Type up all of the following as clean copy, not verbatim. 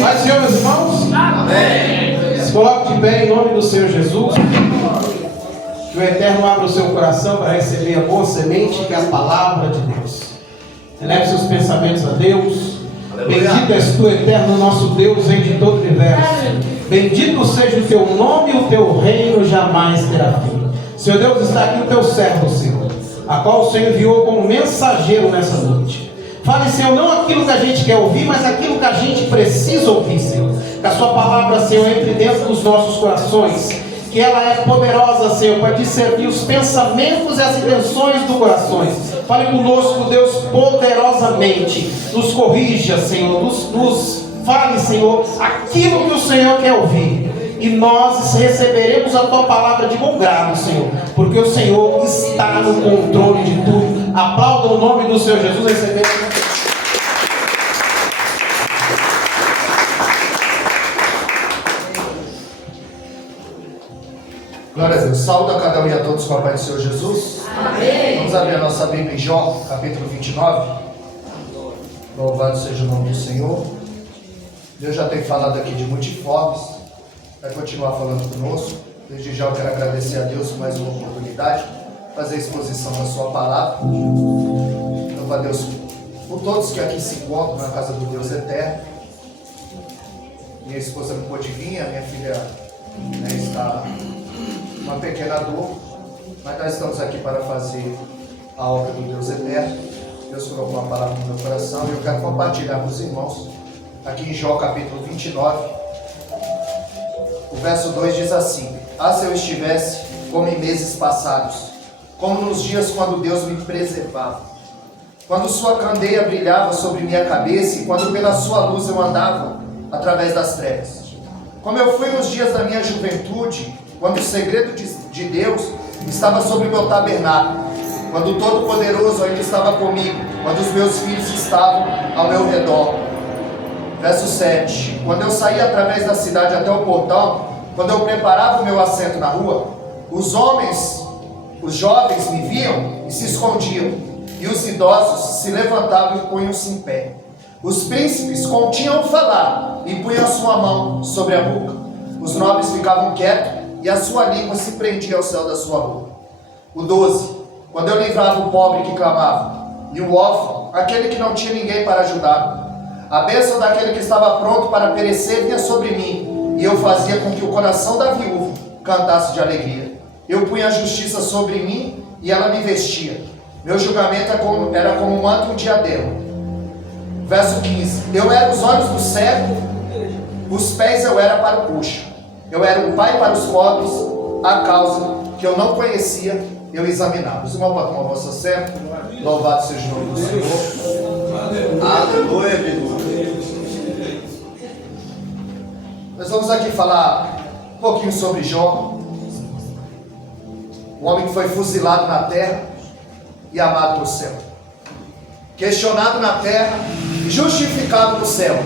Paz do Senhor, meus irmãos. Amém. Se coloque de pé em nome do Senhor Jesus. Que o Eterno abra o seu coração para receber a boa semente, que é a palavra de Deus. Eleve seus pensamentos a Deus. Aleluia. Bendito és tu, Eterno, nosso Deus, rei de todo o universo. Bendito seja o teu nome e o teu reino jamais terá fim. Senhor Deus, está aqui o teu servo, Senhor, a qual o Senhor enviou como mensageiro nessa noite. Fale, Senhor, não aquilo que a gente quer ouvir, mas aquilo que a gente precisa ouvir, Senhor. Que a sua palavra, Senhor, entre dentro dos nossos corações. Que ela é poderosa, Senhor, para discernir os pensamentos e as intenções do coração. Fale conosco, Deus, poderosamente. Nos corrija, Senhor. Nos fale, Senhor, aquilo que o Senhor quer ouvir. E nós receberemos a tua palavra de bom grado, Senhor. Porque o Senhor está no controle de tudo. Aplauda o nome do Senhor Jesus. Recebemos. Glória a Deus. Saúde a cada um e a todos com a paz do Senhor Jesus. Amém. Vamos abrir a nossa Bíblia em Jó, capítulo 29. Louvado seja o nome do Senhor. Deus já tem falado aqui de multiformes. Vai continuar falando conosco. Desde já eu quero agradecer a Deus por mais uma oportunidade de fazer a exposição da sua palavra. Louvo a Deus por todos que aqui se encontram na casa do Deus Eterno. Minha esposa não pôde vir, a minha filha está uma pequena dor, mas nós estamos aqui para fazer a obra do Deus Eterno. Deus colocou uma palavra no meu coração e eu quero compartilhar com os irmãos aqui em Jó capítulo 29. O verso 2 diz assim: ah, se eu estivesse como em meses passados, como nos dias quando Deus me preservava, quando sua candeia brilhava sobre minha cabeça e quando pela sua luz eu andava através das trevas, como eu fui nos dias da minha juventude, quando o segredo de Deus estava sobre o meu tabernáculo, quando o Todo-Poderoso ainda estava comigo, quando os meus filhos estavam ao meu redor. Verso 7: quando eu saía através da cidade até o portão, quando eu preparava o meu assento na rua, os jovens me viam e se escondiam, e os idosos se levantavam e punham-se em pé. Os príncipes continham falar e punham a sua mão sobre a boca. Os nobres ficavam quietos e a sua língua se prendia ao céu da sua boca. O 12: quando eu livrava o pobre que clamava, e o órfão, aquele que não tinha ninguém para ajudar, a bênção daquele que estava pronto para perecer vinha sobre mim, e eu fazia com que o coração da viúva cantasse de alegria. Eu punha a justiça sobre mim, e ela me vestia. Meu julgamento era como um manto de diadema. Verso 15: eu era os olhos do cego, os pés eu era para o coxo. Eu era um pai para os pobres, a causa que eu não conhecia, eu examinava. Os irmãos podem tomar a vossa serva. Louvado seja o nome do Senhor. Aleluia. Nós vamos aqui falar um pouquinho sobre Jó, o homem que foi fuzilado na terra e amado no céu, questionado na terra e justificado no céu.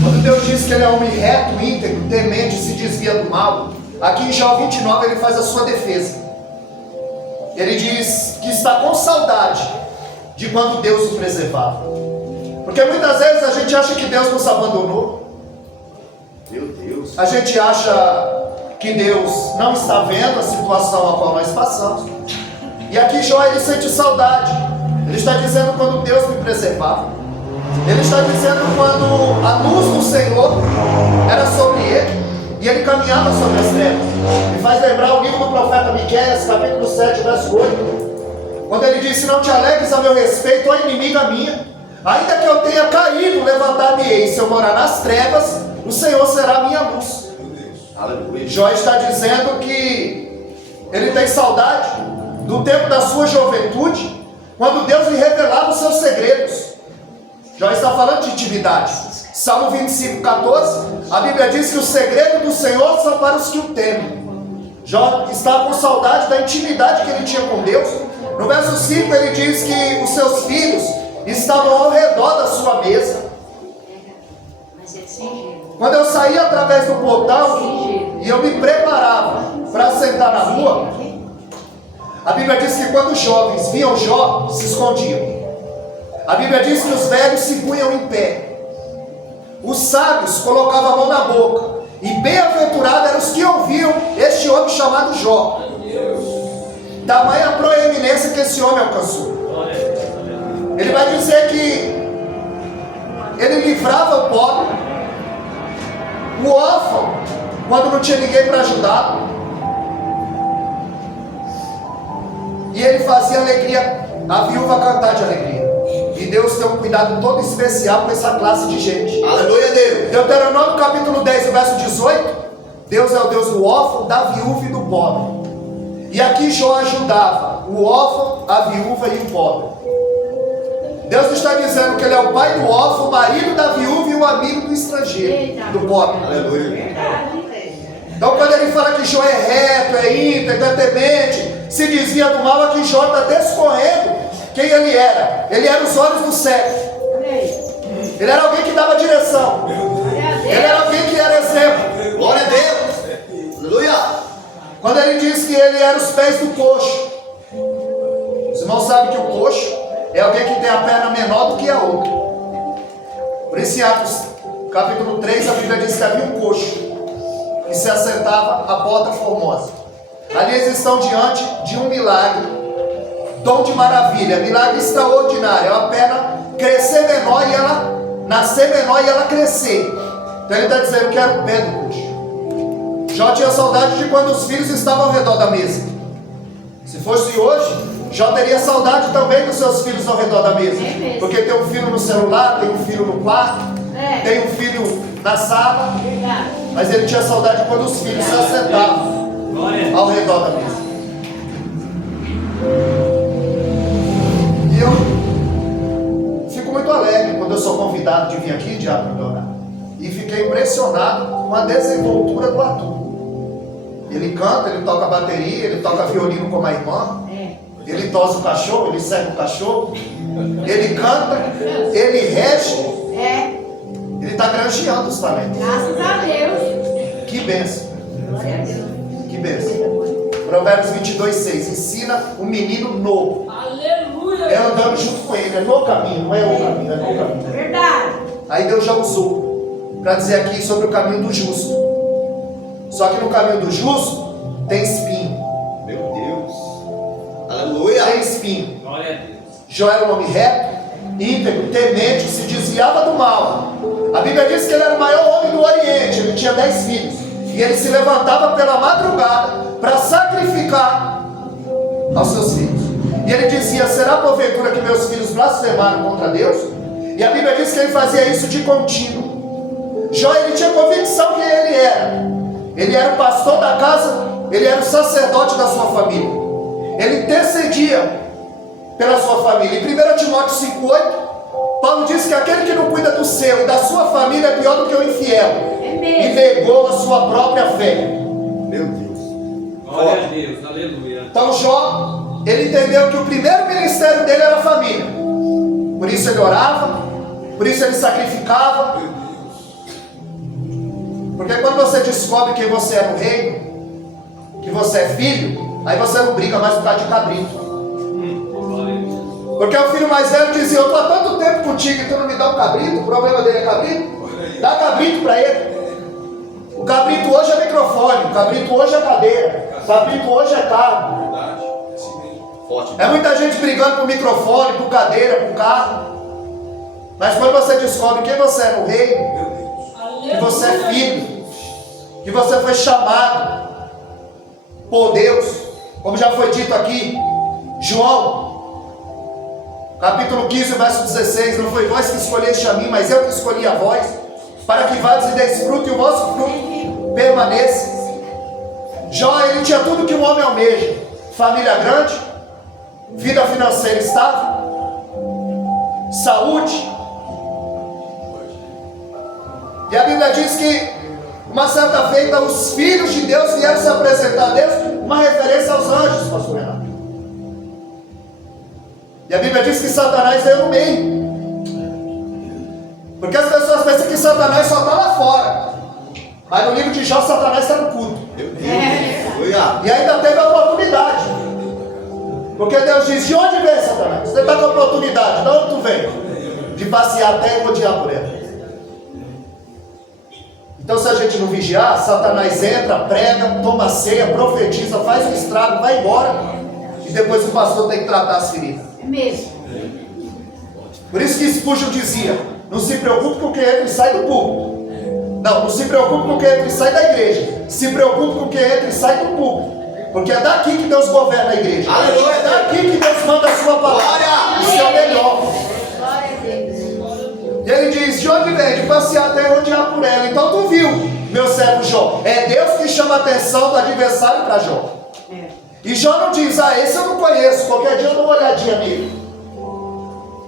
Quando Deus diz que ele é homem reto, íntegro, temente, se desvia do mal, aqui em Jó 29 ele faz a sua defesa. Ele diz que está com saudade de quando Deus o preservava. Porque muitas vezes a gente acha que Deus nos abandonou. Meu Deus. A gente acha que Deus não está vendo a situação a qual nós passamos. E aqui Jó ele sente saudade. Ele está dizendo quando Deus me preservava. Ele está dizendo quando a luz do Senhor era sobre ele e ele caminhava sobre as trevas. Me faz lembrar o livro do profeta Miqueias, capítulo 7, verso 8, quando ele disse: não te alegres a meu respeito, ó inimiga minha, ainda que eu tenha caído, levantar-me-ei. Se eu morar nas trevas, o Senhor será a minha luz. Aleluia. Jó está dizendo que ele tem saudade do tempo da sua juventude, quando Deus lhe revelava os seus segredos. Jó está falando de intimidade. Salmo 25, 14, a Bíblia diz que o segredo do Senhor são para os que o temem. Jó está com saudade da intimidade que ele tinha com Deus. No verso 5 ele diz que os seus filhos estavam ao redor da sua mesa. Quando eu saía através do portão e eu me preparava para sentar na rua, a Bíblia diz que quando os jovens viam Jó, se escondiam. A Bíblia diz que os velhos se punham em pé. Os sábios colocavam a mão na boca, e bem-aventurados eram os que ouviam este homem chamado Jó. Tamanha proeminência que esse homem alcançou. Ele vai dizer que ele livrava o pobre, o órfão, quando não tinha ninguém para ajudá-lo, e ele fazia alegria, a viúva cantar de alegria. E Deus tem um cuidado todo especial com essa classe de gente. Aleluia, Deus. Deuteronômio capítulo 10, verso 18. Deus é o Deus do órfão, da viúva e do pobre. E aqui Jó ajudava o órfão, a viúva e o pobre. Deus está dizendo que ele é o pai do órfão, o marido da viúva e o amigo do estrangeiro, do pobre. Aleluia. Então quando ele fala que Jó é reto, é íntegro, é temente, se desvia do mal, aqui Jó está descorrendo quem ele era. Ele era os olhos do cego. Ele era alguém que dava direção. Ele era alguém que era exemplo. Glória a Deus. Aleluia. Quando ele diz que ele era os pés do coxo, os irmãos sabem que o coxo é alguém que tem a perna menor do que a outra. Por isso em Atos capítulo 3 a Bíblia diz que havia um coxo que se assentava à porta formosa. Ali eles estão diante de um milagre, dom de maravilha, milagre extraordinário. É uma perna crescer menor e ela nascer menor e ela crescer. Então ele está dizendo que era o pé do coxo. Jó tinha saudade de quando os filhos estavam ao redor da mesa. Se fosse hoje, Jó teria saudade também dos seus filhos ao redor da mesa. Porque tem um filho no celular, tem um filho no quarto, tem um filho na sala. Mas ele tinha saudade quando os filhos se assentavam ao redor da mesa. E eu fico muito alegre quando eu sou convidado de vir aqui, Diabo Dourado. E fiquei impressionado com a desenvoltura do Arthur. Ele canta, ele toca bateria, ele toca violino como a irmã. Ele tosa o cachorro, ele segue o cachorro. Ele canta, ele rege. Ele está granjeando os talentos. Graças a Deus. Que bênção. Glória a Deus. Que bênção. Provérbios 22:6. Ensina o menino novo. Aleluia. É andando junto com ele, é no caminho, não é o caminho, é no caminho. Verdade. Aí Deus já usou para dizer aqui sobre o caminho do justo. Só que no caminho do justo tem espinho. Meu Deus. Aleluia. Tem espinho. Glória a Deus. Jó era um homem reto, íntegro, temente, se desviava do mal. A Bíblia diz que ele era o maior homem do Oriente, ele tinha 10 filhos. E ele se levantava pela madrugada para sacrificar aos seus filhos. E ele dizia: será porventura que meus filhos blasfemaram contra Deus? E a Bíblia diz que ele fazia isso de contínuo. Jó, ele tinha convicção que ele era. Ele era o pastor da casa, ele era o sacerdote da sua família. Ele intercedia pela sua família. Em 1 Timóteo 5:8, Paulo diz que aquele que não cuida do seu e da sua família é pior do que o infiel. E negou a sua própria fé. Meu Deus. Glória a Deus. Aleluia. Então Jó, ele entendeu que o primeiro ministério dele era a família. Por isso ele orava, por isso ele sacrificava. Porque quando você descobre que você é no reino, que você é filho, aí você não briga mais por causa de cabrito. Glória a Deus. Porque o filho mais velho dizia: eu estou há tanto tempo contigo e tu não me dá um cabrito. O problema dele é cabrito? Dá cabrito para ele. O cabrito hoje é microfone, o cabrito hoje é cadeira, o cabrito hoje é carro. Forte. É muita gente brigando por microfone, por cadeira, por carro. Mas quando você descobre quem você é no reino, que você é filho, que você foi chamado por Deus, como já foi dito aqui, João, capítulo 15, verso 16, não foi vós que escolheste a mim, mas eu que escolhi a vós, para que vades e deis fruto e o vosso fruto permaneça. Jó, ele tinha tudo que um homem almeja: família grande, vida financeira estável, saúde. E a Bíblia diz que uma certa feita os filhos de Deus vieram se apresentar a Deus, uma referência aos anjos, pastor Renato. E a Bíblia diz que Satanás veio no meio. Porque as pessoas pensam que Satanás só está lá fora. Mas no livro de Jó, Satanás está no culto. Meu Deus. Aleluia. E ainda teve a oportunidade. Porque Deus diz: de onde vem Satanás? Você está com a oportunidade, de onde tu vem? De passear até e rodear por ela. Então, se a gente não vigiar, Satanás entra, prega, toma ceia, profetiza, faz um estrago, vai embora. E depois o pastor tem que tratar as feridas. É mesmo. Por isso que Spurgeon dizia: não se preocupe com quem entra e sai do púlpito. Não se preocupe com quem entra e sai da igreja. Se preocupe com quem entra e sai do púlpito. Porque é daqui que Deus governa a igreja. Aleluia. É daqui que Deus manda a sua palavra. Glória. Isso é o melhor. Glória a Deus. E ele diz: de onde vem? De passear até rodear por ela. Então tu viu, meu servo Jó. É Deus que chama a atenção do adversário para Jó. E Jó não diz: esse eu não conheço, qualquer dia eu dou uma olhadinha nele.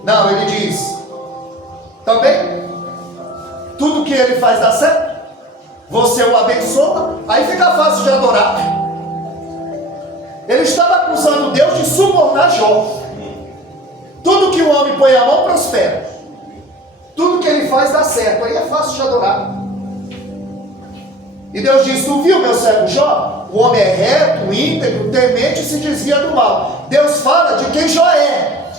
Não, ele diz: também, tudo que ele faz dá certo. Você o abençoa, aí fica fácil de adorar. Ele estava acusando Deus de subornar Jó. Tudo que o homem põe a mão prospera. Tudo que ele faz dá certo, aí é fácil de adorar. E Deus diz: tu viu, meu servo Jó? O homem é reto, íntegro, temente e se desvia do mal. Deus fala de quem Jó é.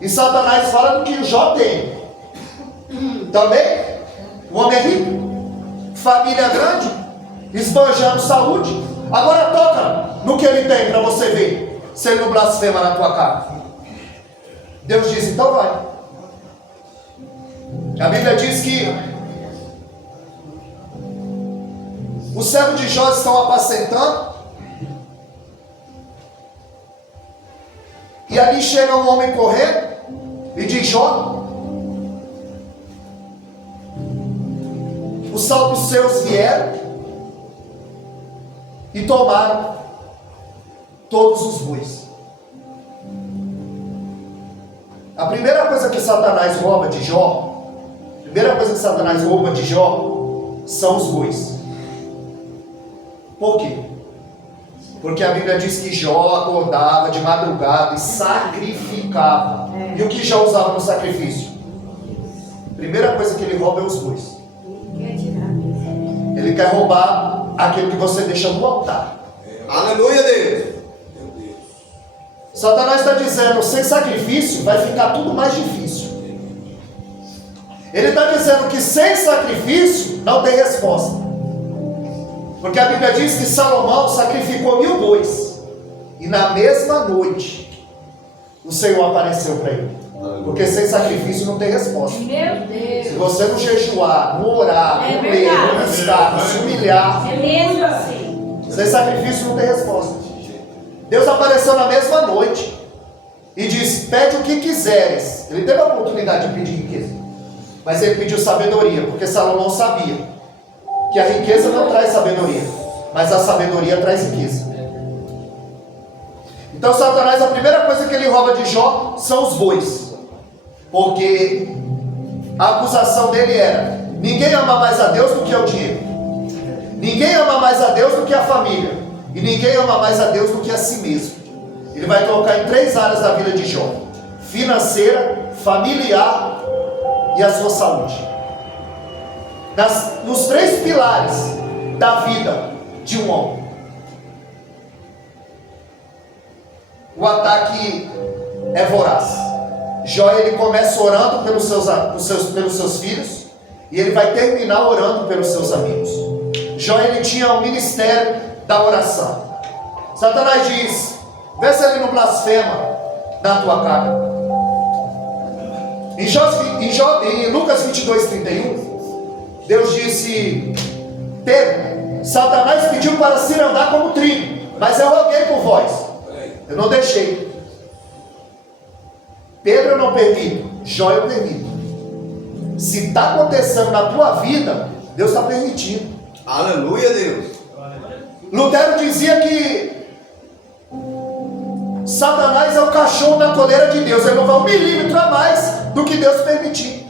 E Satanás fala do que o Jó tem. Também, o homem é rico, família grande, esbanjando saúde. Agora toca no que ele tem para você ver se ele não blasfema na tua cara. Deus diz: então vai. A Bíblia diz que os servos de Jó estão apacentando, e ali chega um homem correndo e diz: Jó, os salvos seus vieram e tomaram todos os bois. A primeira coisa que Satanás rouba de Jó, são os bois. Por quê? Porque a Bíblia diz que Jó acordava de madrugada e sacrificava. E o que Jó usava no sacrifício? Primeira coisa que ele rouba é os bois. Ele quer roubar aquilo que você deixa no altar. Aleluia, Deus. Satanás está dizendo: sem sacrifício vai ficar tudo mais difícil. Ele está dizendo que sem sacrifício não tem resposta. Porque a Bíblia diz que Salomão sacrificou 1000 bois. E na mesma noite o Senhor apareceu para ele. Porque sem sacrifício não tem resposta. Meu Deus. Se você não jejuar, não orar, não ler, não buscar, não se humilhar, É mesmo assim. sem sacrifício não tem resposta. Deus apareceu na mesma noite e disse: pede o que quiseres. Ele teve a oportunidade de pedir riqueza, mas ele pediu sabedoria, porque Salomão sabia que a riqueza não traz sabedoria, mas a sabedoria traz riqueza. Então Satanás, a primeira coisa que ele rouba de Jó são os bois, porque a acusação dele era: ninguém ama mais a Deus do que o dinheiro, ninguém ama mais a Deus do que a família, e ninguém ama mais a Deus do que a si mesmo. Ele vai colocar em 3 áreas da vida de Jó: financeira, familiar e a sua saúde. Nos 3 pilares da vida de um homem. O ataque é voraz. Jó, ele começa orando pelos seus filhos, e ele vai terminar orando pelos seus amigos. Jó, ele tinha o ministério da oração. Satanás diz: vê se ele não blasfema na tua cara. Em Lucas 22:31, Deus disse: Pedro, Satanás pediu para se andar como trigo, mas eu roguei por vós, eu não deixei. Pedro eu não permito, Jó eu permito. Se está acontecendo na tua vida, Deus está permitindo. Aleluia, Deus. Lutero dizia que Satanás é o cachorro na coleira de Deus. Ele não vai 1 milímetro a mais do que Deus permitir.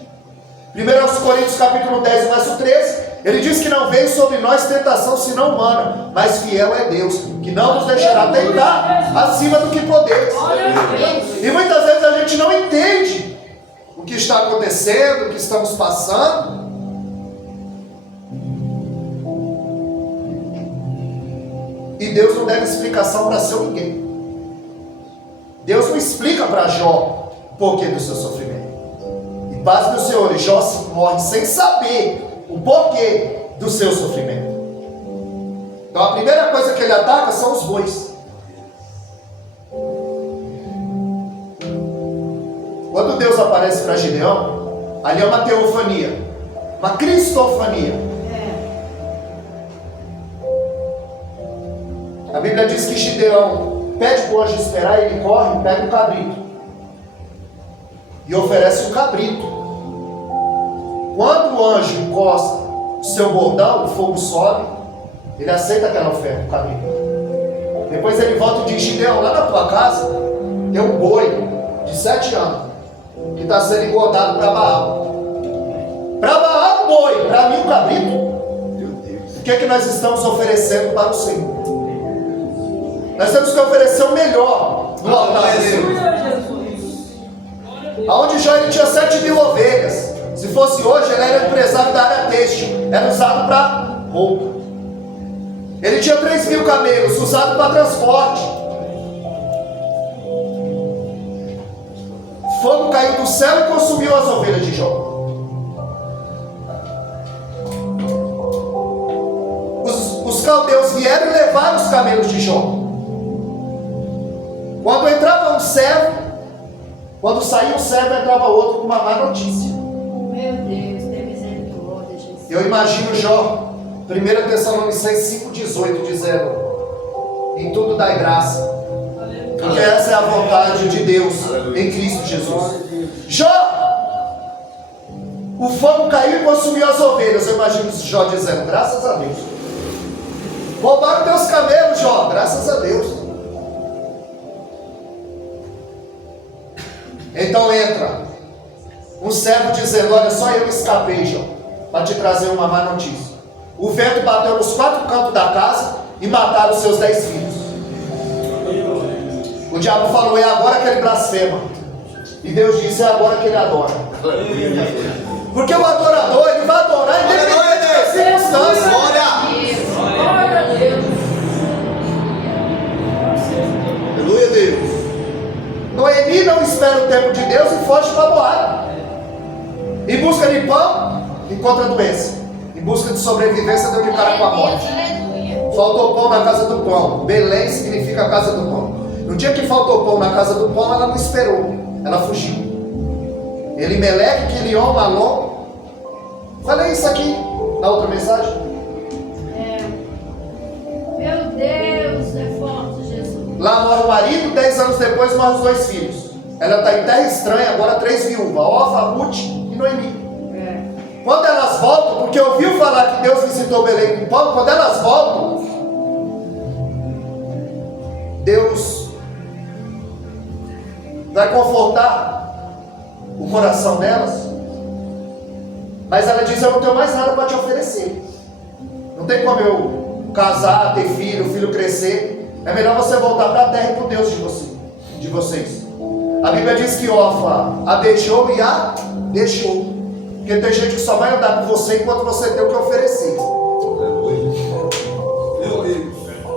1 Coríntios capítulo 10, verso 13, ele diz que não veio sobre nós tentação senão humana, mas fiel é Deus, que não nos deixará tentar acima do que podeis. E muitas vezes a gente não entende o que está acontecendo, o que estamos passando. E Deus não deve explicação para seu ninguém. Deus não explica para Jó o porquê do seu sofrimento. E paz do Senhor, Jó morre sem saber o porquê do seu sofrimento. Então a primeira coisa que ele ataca são os bois. Quando Deus aparece para Gideão, ali é uma teofania, uma cristofania. A Bíblia diz que Gideão pede para o anjo esperar, ele corre, pega um cabrito e oferece um cabrito. Quando o anjo encosta o seu bordão, o fogo sobe, ele aceita aquela oferta, o cabrito. Depois ele volta e diz: Gideão, lá na tua casa tem um boi de 7 anos que está sendo engordado para Baal. Para Baal, um boi, para mim, um cabrito. O que é que nós estamos oferecendo para o Senhor? Nós temos que oferecer o melhor do altar do Senhor. Aonde Jó ele tinha 7.000 ovelhas. Se fosse hoje, ele era empresário da área têxtil, era usado para roupa. Ele tinha 3.000 camelos, usado para transporte. Fogo caiu do céu e consumiu as ovelhas de Jó. Os caldeus vieram e levaram os camelos de Jó. Quando entrava um servo, quando saía um servo, entrava outro com uma má notícia. Meu Deus, tem misericórdia, Jesus. Eu imagino Jó, 1 Tessalonicenses 5,18, dizendo: em tudo dai graça, porque essa é a vontade de Deus em Cristo Jesus. Jó, o fogo caiu e consumiu as ovelhas. Eu imagino Jó dizendo: graças a Deus. Roubaram teus camelos, Jó, graças a Deus. Então entra um servo dizendo: olha, só eu escapei, Jó, para te trazer uma má notícia. O vento bateu nos 4 cantos da casa e mataram os seus 10 filhos. O diabo falou: é agora que ele blasfema. E Deus disse: é agora que ele adora. Porque o adorador, ele vai adorar independente das circunstâncias. Glória a Deus. Aleluia, Deus. Noemi não espera o tempo de Deus e foge para Moab. Em busca de pão, encontra doença. Em busca de sobrevivência, deu de cara com a morte. Faltou pão na casa do pão. Belém significa a casa do pão. No dia que faltou pão na casa do pão, ela não esperou, ela fugiu. Elimeleque, Quilion, Malom. Falei isso aqui na outra mensagem. Meu Deus, é forte, Jesus. Lá morre o marido, 10 anos depois morre os 2 filhos. Ela está em terra estranha, agora 3 viúvas: Orfa, Ruth e Noemi. Quando elas voltam, porque ouviu falar que Deus visitou Belém com pão, quando elas voltam, Deus vai confortar o coração delas, mas ela diz: eu não tenho mais nada para te oferecer. Não tem como eu casar, ter filho, o filho crescer. É melhor você voltar para a terra e para o Deus de vocês. A Bíblia diz que Orfa a beijou e a deixou. Porque tem gente que só vai andar com você enquanto você tem o que oferecer.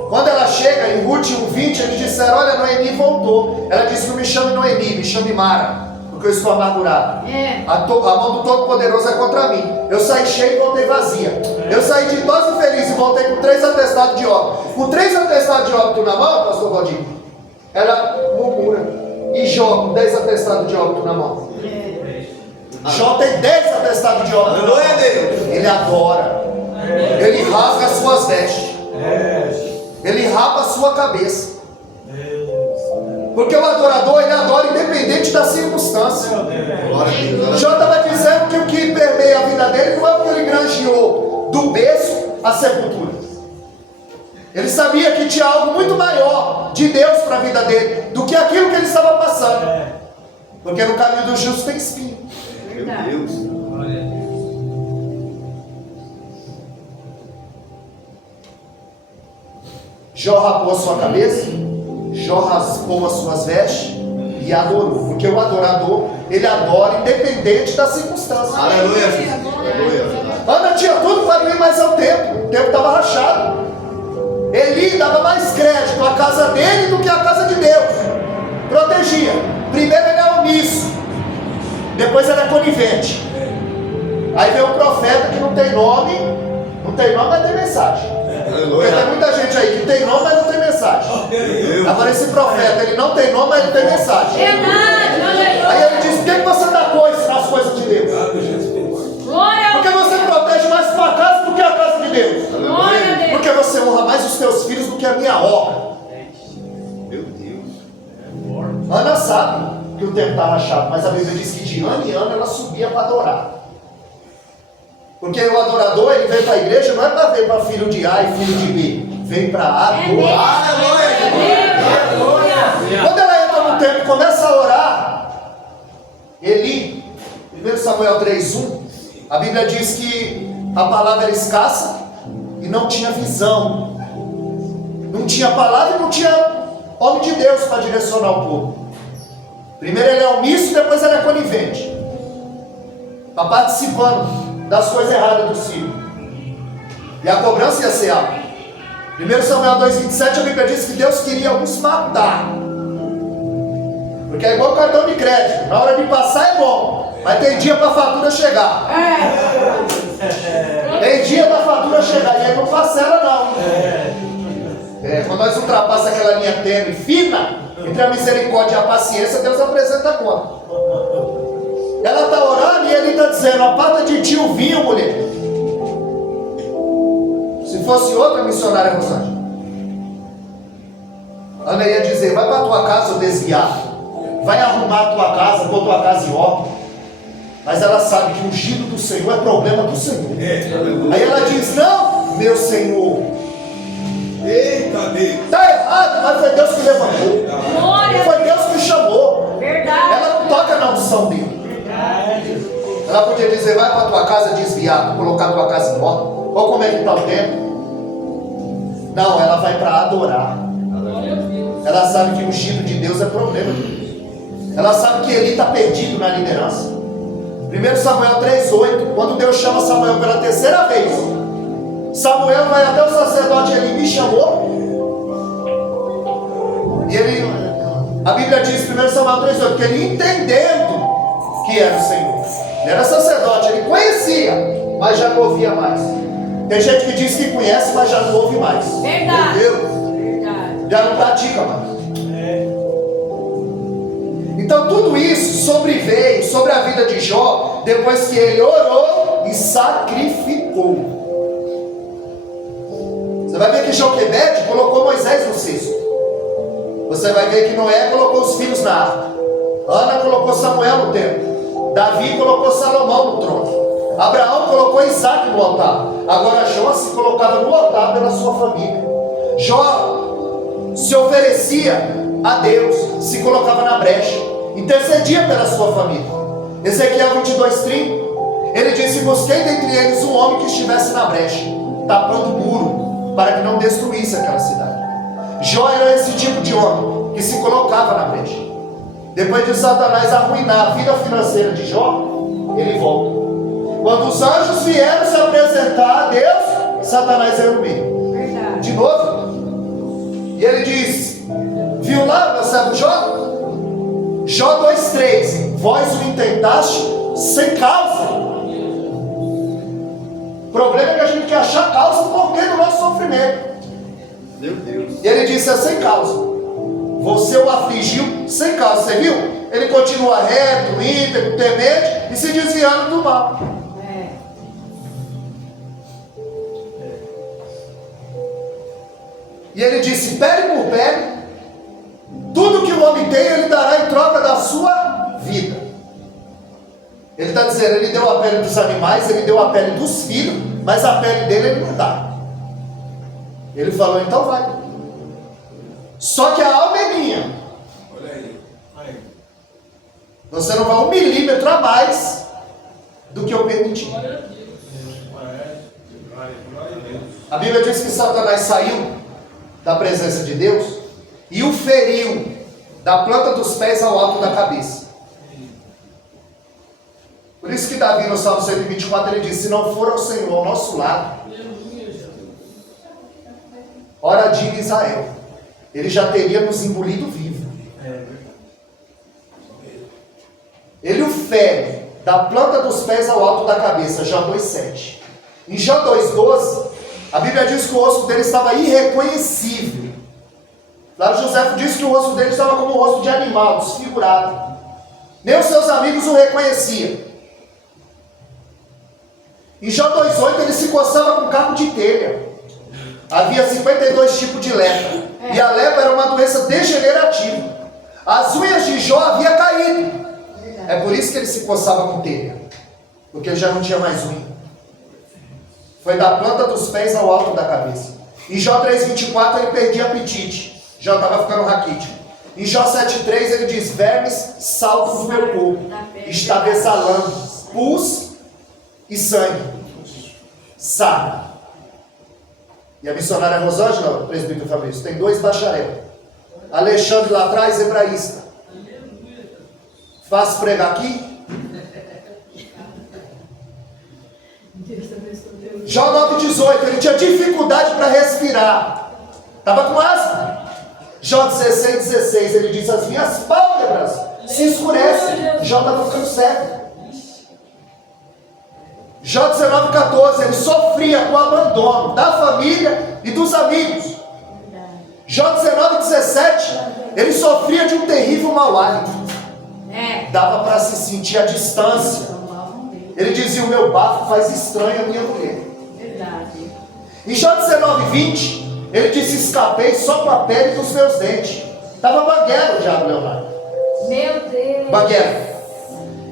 Quando ela chega em Ruth 1,20, eles disseram: olha, Noemi voltou. Ela disse: não me chame Noemi, me chame Mara, porque eu estou amargurada. A mão do Todo-Poderoso é contra mim. Eu saí cheio e voltei vazia. Eu saí de ditosa e feliz e voltei com 3 atestados de óbito. Com 3 atestados de óbito na mão, pastor Valdir, ela murmura. E Jó com 10 atestados de óbito na mão. Jó tem 10 atestados de óbito. Aleluia, Deus. Ele adora. Ele rasga as suas vestes. Ele rapa a sua cabeça. Porque o adorador, ele adora independente da circunstância. Glória a Deus. Jó estava dizendo que o que permeia a vida dele não é porque ele granjeou do berço à sepultura. Ele sabia que tinha algo muito maior de Deus para a vida dele do que aquilo que ele estava passando. Porque no caminho do justo tem espinho. Meu Deus. Jó rapou a sua cabeça, Jó raspou as suas vestes e adorou. Porque o adorador, ele adora independente da circunstância. Aleluia, Jesus. Aleluia. Ana tinha tudo para ir, mas é o tempo estava rachado. Eli dava mais crédito à casa dele do que à casa de Deus. Protegia. Primeiro ele é omisso, depois ele é conivente. Aí vem um profeta que não tem nome, Não tem nome, mas tem mensagem. Porque Aleluia. tem muita gente aí que tem nome, mas não tem mensagem. Deus. Agora esse profeta, ele não tem nome, mas ele tem mensagem. Verdade, Aí aleluia. ele diz, por que você dá coisa nas coisas de Deus? Glória a Porque você protege mais sua casa do que a casa de Deus. Glória a Deus. Porque você honra mais os teus filhos do que a minha obra. Meu Deus. Ana sabe que o tempo está rachado, mas a Bíblia diz que de ano em ano ela subia para adorar. Porque o adorador, ele vem para a igreja, não é para ver para filho de A e filho de B. Vem para adorar. Quando ela entra no templo e começa a orar, Eli, 1 Samuel 3:1, a Bíblia diz que a palavra era escassa e não tinha visão. Não tinha palavra e não tinha homem de Deus para direcionar o povo. Primeiro ele é omisso, depois ele é conivente. Está participando das coisas erradas do filho. E a cobrança ia ser alta. 1 Samuel 2,27, a Bíblia diz que Deus queria alguns matar. Porque é igual cartão de crédito. Na hora de passar é bom, mas tem dia para a fatura chegar. Tem dia da fatura chegar. E aí não parcela não. Quando nós ultrapassamos aquela linha tênue fina entre a misericórdia e a paciência, Deus apresenta a conta. Ela está orando e ele está dizendo, aparta de ti o vinho, mulher. Se fosse outra missionária, Rosângela, Ana ia dizer, vai para a tua casa desviar, vai arrumar a tua casa, pôr tua casa em ordem. Mas ela sabe que o ungido do Senhor é problema do Senhor. Aí ela diz, não, meu Senhor. Eita Deus. Está errado, mas foi Deus que levantou. Glória. Foi Deus que chamou. Verdade. Ela não toca na unção dele. Ela podia dizer, vai para tua casa desviar, colocar tua casa em ordem. Olha como é que está o tempo. Não, ela vai para adorar. Ela sabe que o ungido de Deus é problema. Ela sabe que Eli está perdido na liderança. 1 Samuel 3,8, quando Deus chama Samuel pela terceira vez, Samuel vai até o sacerdote Eli, me chamou. E ele, a Bíblia diz, 1 Samuel 3,8, que ele entendendo que era o Senhor. Ele era sacerdote, ele conhecia, mas já não ouvia mais. Tem gente que diz que conhece, mas já não ouve mais. Verdade. Meu Deus, Verdade. já não pratica mais. Então tudo isso sobreveio sobre a vida de Jó, depois que ele orou e sacrificou. Você vai ver que Joquebede colocou Moisés no cesto. Você vai ver que Noé colocou os filhos na arca. Ana colocou Samuel no templo. Davi colocou Salomão no trono. Abraão colocou Isaac no altar. Agora Jó se colocava no altar pela sua família. Jó se oferecia a Deus, se colocava na brecha, intercedia pela sua família. Ezequiel 22:30, ele disse, busquei dentre eles um homem que estivesse na brecha, tapando o muro, para que não destruísse aquela cidade. Jó era esse tipo de homem, que se colocava na brecha. Depois de Satanás arruinar a vida financeira de Jó, ele volta. Quando os anjos vieram se apresentar a Deus, Satanás era o meio. Verdade. De novo. E ele diz, viu lá, meu servo Jó? Jó 2:3, vós o intentaste sem causa. O problema é que a gente quer achar causa no porquê do nosso sofrimento. Meu Deus. E ele disse, é sem causa. Você o afligiu sem causa, você viu? Ele continua reto, íntegro, temente e se desviando do mal. E ele disse, pele por pele, tudo que o homem tem, ele dará em troca da sua vida. Ele está dizendo, ele deu a pele dos animais, ele deu a pele dos filhos, mas a pele dele ele não dá. Ele falou, então vai. Só que a alma é minha. Olha aí. Você não vai 1 milímetro a mais do que eu permiti. A Bíblia diz que Satanás saiu da presença de Deus e o feriu da planta dos pés ao alto da cabeça. Por isso que Davi no Salmo 124 ele diz, se não for o Senhor ao nosso lado, ora diga Israel, ele já teria nos engolido vivo. Ele o fere da planta dos pés ao alto da cabeça, Jó 2:7. Em Jó 2,12, a Bíblia diz que o rosto dele estava irreconhecível. Flávio José diz que o rosto dele estava como o rosto de animal, desfigurado. Nem os seus amigos o reconheciam. Em Jó 2,8 ele se coçava com cabo de telha. Havia 52 tipos de lepra. E a lepra era uma doença degenerativa. As unhas de Jó haviam caído. É por isso que ele se coçava com telha. Porque ele já não tinha mais unha. Foi da planta dos pés ao alto da cabeça. Em Jó 3,24 ele perdia apetite. Já estava ficando raquítico. Em Jó 7,3 ele diz: vermes saltam do meu corpo, está desalando pus e sangue, sarna. E a missionária Rosângela, presbítero Fabrício, tem 2 bacharel. Alexandre lá atrás, hebraísta. Fácil pregar aqui? Jó 9,18, ele tinha dificuldade para respirar. Estava com asma. Jó 16,16, ele diz: as minhas pálpebras se escurecem. Jó estava ficando cego. Jó 19,14, ele sofria com o abandono da família e dos amigos. Jó 19,17, ele sofria de um terrível mau hálito. Dava para se sentir a distância. Ele dizia: o meu bafo faz estranho a minha mulher. Verdade. Em Jó 19,20, ele disse: escapei só com a pele dos meus dentes. Estava banguelo o diabo, Leonardo. Meu Deus. Banguelo.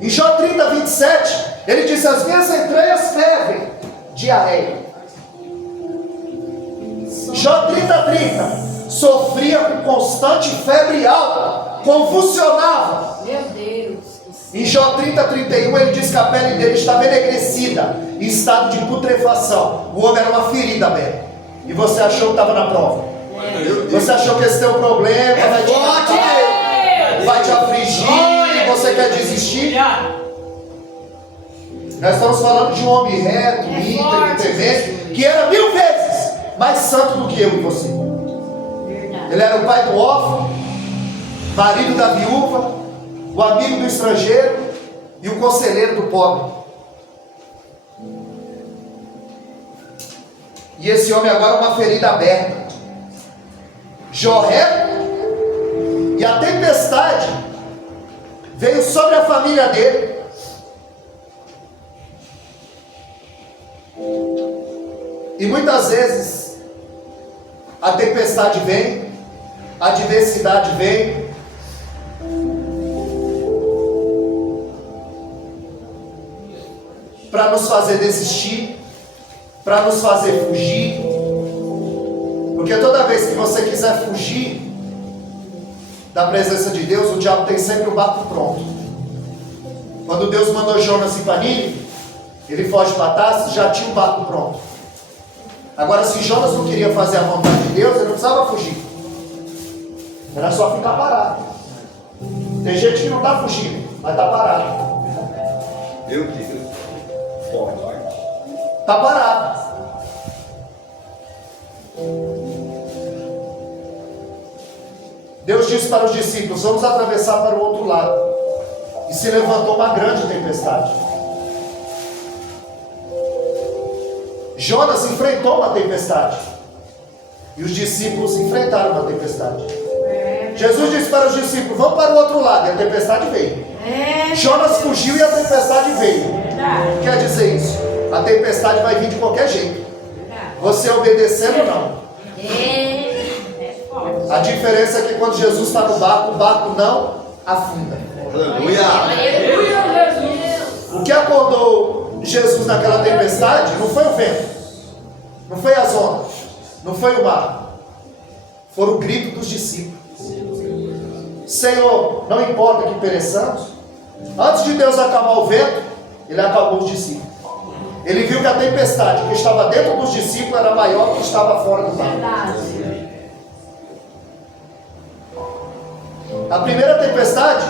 Em Jó 30,27, ele disse: as minhas entranhas fervem. Diarreia. Jó 30,30, sofria com constante febre alta, convulsionava. Meu Deus. Em Jó 30,31 ele diz que a pele dele estava enegrecida, em estado de putrefação. O homem era uma ferida aberta. E você achou que estava na prova. Você achou que esse teu problema vai te matar, vai te afligir, você quer desistir? Nós estamos falando de um homem reto, íntegro, temente, que era 1000 vezes mais santo do que eu e você. Ele era o pai do órfão, marido da viúva, o amigo do estrangeiro e o conselheiro do pobre. E esse homem agora é uma ferida aberta. Jó reto, e a tempestade veio sobre a família dele. E muitas vezes a tempestade vem, a adversidade vem, para nos fazer desistir, para nos fazer fugir. Porque toda vez que você quiser fugir da presença de Deus, o diabo tem sempre o barco pronto. Quando Deus mandou Jonas ir para Nínive, ele foge para Tarsis, já tinha o barco pronto. Agora, se Jonas não queria fazer a vontade de Deus, ele não precisava fugir. Era só ficar parado. Tem gente que não está fugindo, mas está parado. Meu Deus. Forte. Está parado. Deus disse para os discípulos: vamos atravessar para o outro lado. E se levantou uma grande tempestade. Jonas enfrentou uma tempestade. E os discípulos enfrentaram uma tempestade. Jesus disse para os discípulos: vamos para o outro lado. E a tempestade veio. Jonas fugiu e a tempestade veio. O que quer dizer isso? A tempestade vai vir de qualquer jeito. Você obedecendo ou não. A diferença é que quando Jesus está no barco, o barco não afunda. Aleluia. O que acordou Jesus naquela tempestade não foi o vento, não foi as ondas, não foi o mar. Foram o grito dos discípulos: Senhor, não importa que pereçamos. Antes de Deus acalmar o vento, Ele acalmou os discípulos. Ele viu que a tempestade que estava dentro dos discípulos era maior que estava fora do mar. A primeira tempestade,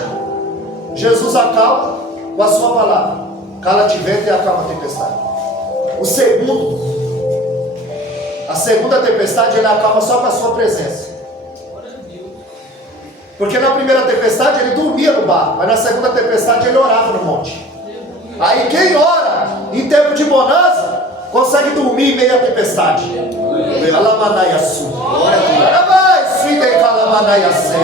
Jesus acalma com a sua palavra: cala-te vento, e acalma a tempestade. A segunda tempestade, ele acalma só com a sua presença. Porque na primeira tempestade ele dormia no barco, mas na segunda tempestade ele orava no monte. Aí quem ora em tempo de bonança consegue dormir em meio à tempestade. Alamanaiaçu. Glória a Deus. Parabéns, filha de Calamanaiacé.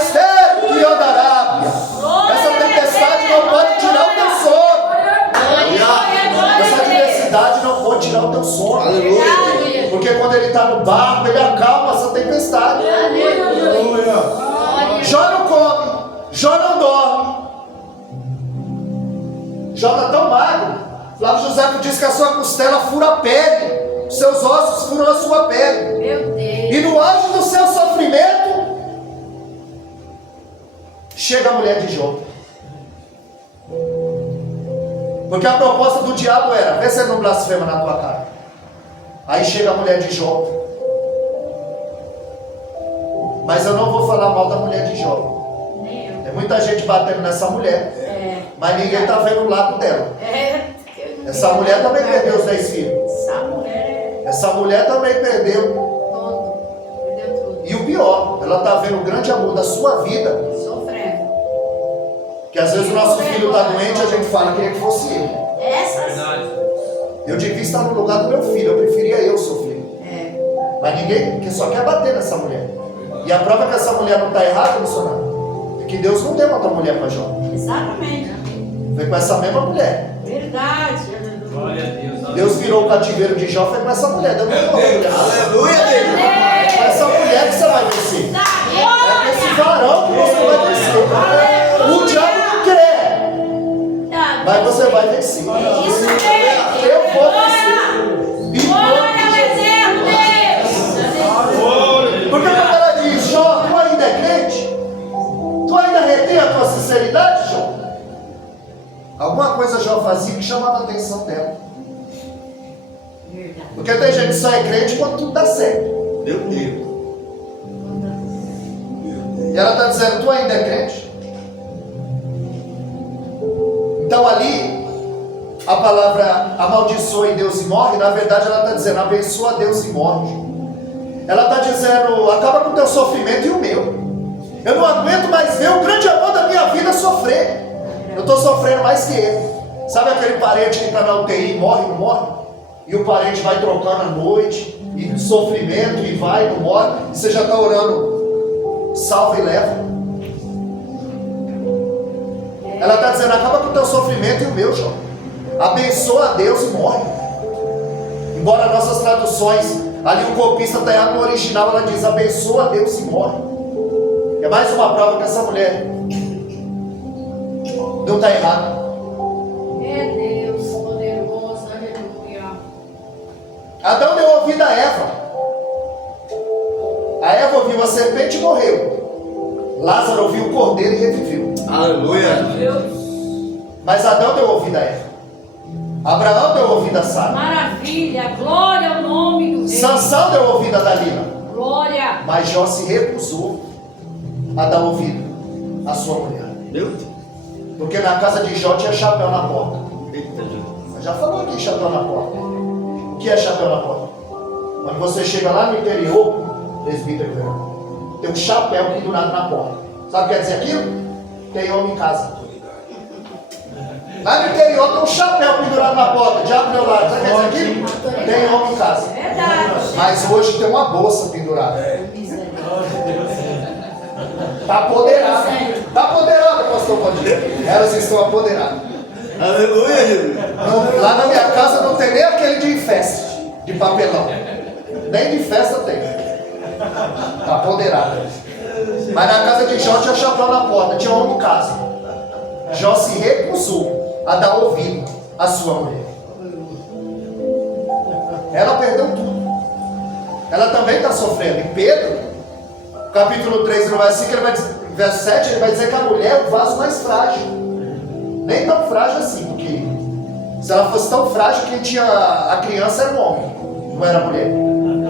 Estero que andarábia. Essa tempestade não pode tirar o teu sono. Essa adversidade não pode tirar o teu sono. Aleluia. Porque quando ele está no barco, ele acalma essa tempestade. Jó não come, Jó não dorme. Jó está tão magro. Flávio José diz que a sua costela fura a pele, os seus ossos furam a sua pele. Meu Deus. E no auge do seu sofrimento, chega a mulher de Jó. Porque a proposta do diabo era: vê se ele não blasfema na tua cara. Aí chega a mulher de Jó. Mas eu não vou falar mal da mulher de Jó. Nem eu. Tem muita gente batendo nessa mulher, mas ninguém está vendo o lado dela. Essa mulher também perdeu os 10 filhos. Essa mulher também perdeu. Perdeu tudo. E o pior, ela está vendo o grande amor da sua vida. Sofrendo. Que às vezes o nosso filho está doente, a gente fala: queria que fosse ele. Verdade. Eu devia estar no lugar do meu filho, eu preferia eu sofrer. Mas ninguém que só quer bater nessa mulher. E a prova que essa mulher não está errada, missionário, é que Deus não deu outra mulher para Jó. Exatamente. Foi com essa mesma mulher. Verdade. Glória a Deus. Deus virou o cativeiro de Jó, foi com essa mulher. Deu outra mulher. Aleluia, Deus. É com essa mulher que você vai vencer. É com esse varão que você vai vencer. O diabo não quer, mas você vai vencer. Isso mesmo. Eu vou vencer. E Glória ao eterno Deus. porque quando ela diz: Jó, tu ainda é crente? Tu ainda retém a tua sinceridade, Jó? Alguma coisa Jó fazia que chamava a atenção dela. Verdade. Porque tem gente que só é crente quando tudo dá certo. Meu Deus. E ela está dizendo: tu ainda é crente? Então ali, a palavra amaldiçoa em Deus e morre, na verdade ela está dizendo: abençoa a Deus e morre. Ela está dizendo: acaba com o teu sofrimento e o meu. Eu não aguento mais ver o grande amor da minha vida sofrer. Eu estou sofrendo mais que ele. Sabe aquele parente que está na UTI e morre, não morre? E o parente vai trocando a noite, e sofrimento, e vai, não morre, e você já está orando: salva e leva. Ela está dizendo: acaba com o teu sofrimento e o meu, Jó. Abençoa a Deus e morre. Embora nossas traduções, ali o copista está errado, no original ela diz: abençoa a Deus e morre. É mais uma prova que essa mulher não está errada. É Deus poderoso. Aleluia. Adão deu ouvido a Eva. A Eva ouviu a serpente e morreu. Lázaro ouviu o cordeiro e reviveu. Aleluia. Mas Adão deu ouvido a Eva. Abraão deu ouvido a Sara. Maravilha. Glória ao nome do Deus. Sansão deu ouvido a Dalila. Glória. Mas Jó se recusou a dar ouvido à sua mulher. Meu Deus. Porque na casa de Jó tinha chapéu na porta. Eita, Jesus. Já falou aqui chapéu na porta. O que é chapéu na porta? Quando você chega lá no interior, presbítero, tem um chapéu pendurado na porta. Sabe o que quer dizer aquilo? Tem homem em casa. Lá no interior tem um chapéu pendurado na porta. Diabo meu lado. Sabe o que quer dizer aquilo? Tem homem em casa. Verdade. Mas hoje tem uma bolsa pendurada. Está apoderada. Está apoderada, pastor Valdir. Elas estão apoderadas. Aleluia, Jesus. Lá na minha casa não tem nem aquele de festa, de papelão. Nem de festa tem. Está apoderada. Mas na casa de Jó tinha chapéu na porta, tinha homem em casa. Jó se recusou a dar ouvido à sua mulher. Ela perdeu tudo. Ela também está sofrendo. E Pedro, capítulo 3, no verso 5, ele vai dizer, verso 7, ele vai dizer que a mulher é o vaso mais frágil. Nem tão frágil assim, porque se ela fosse tão frágil, quem tinha a criança era o homem, não era a mulher.